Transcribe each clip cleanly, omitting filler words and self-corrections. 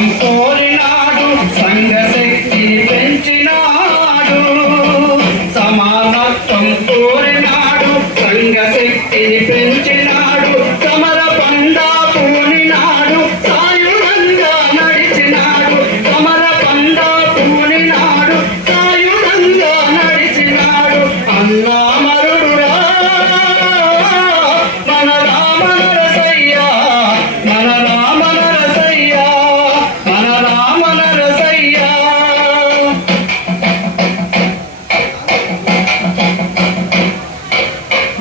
సమానత్వం కోరినాడు, సంఘశక్తిని పెంచినాడు. సమానత్వం కోరినాడు, సంఘశక్తిని పెంచినాడు. సమర పండా పూనినాడు, సాయుధంగా నడిచినాడు. సమర పండా పూనినాడు, సాయుధంగా నడిచినాడు. అన్నామరుడురా మన రామ నరసయ్య, మన రామ నరసయ్య, మన రామ నరసయ్య.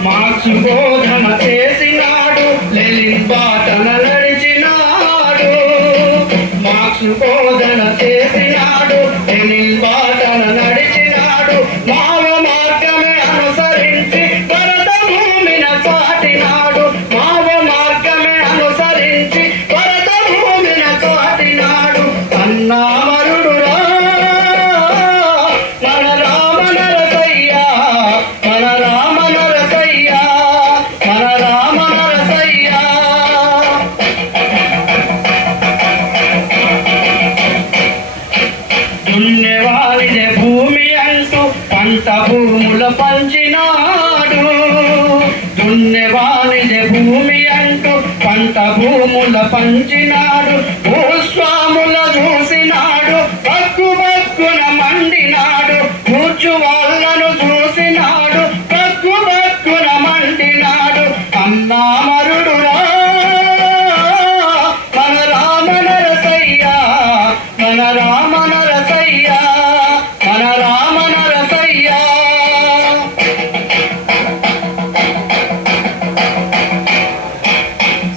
మార్క్స్ బోధన చేసినాడు, లెనిన్ బాటన నడిచినాడు. మార్క్స్ బోధన చేసినాడు, లెనిన్ బాటన నడిచినాడు. మావ మార్గమే అనుసరించి భరత భూమిన చాటినాడు. మావ మార్గమే అనుసరించి భరత భూమిన చాటినాడు. అన్నామరుడురా మన రామ నరసయ్య, మన రామ నరసయ్య, మన రామ నరసయ్య. దున్నేవారిదే భూమి అంటూ పంట భూముల పంచినాడు. దున్నేవారిదే భూమి అంటూ పంట భూముల పంచినాడు. భూస్వాముల చూసినాడు, బగ్గు బగ్గున మండినాడు. కూర్చు వాళ్ళను చూసినాడు, బగ్గు బగ్గున మండినాడు. అన్నామరుడురా మన రామ నరసయ్య, మన రామ నరసయ్య, మన రామ నరసయ్య.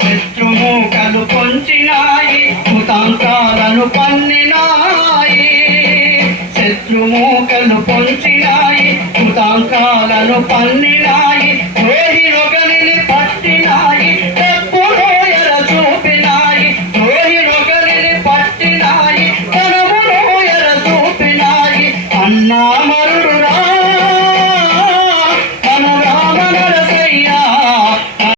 శత్రుమూకలు పొంచినాయి, కుతంత్రాలను పన్నినాయి. శత్రుమూకలు పొంచినాయి, కుతంత్రాలను పన్నినాయి. ద్రోహినొకరిని పట్టినాయి, తప్పులోయర చూపినాయి. ద్రోహినొకరిని పట్టినాయి, తనములోయర చూపినాయి. అన్నామ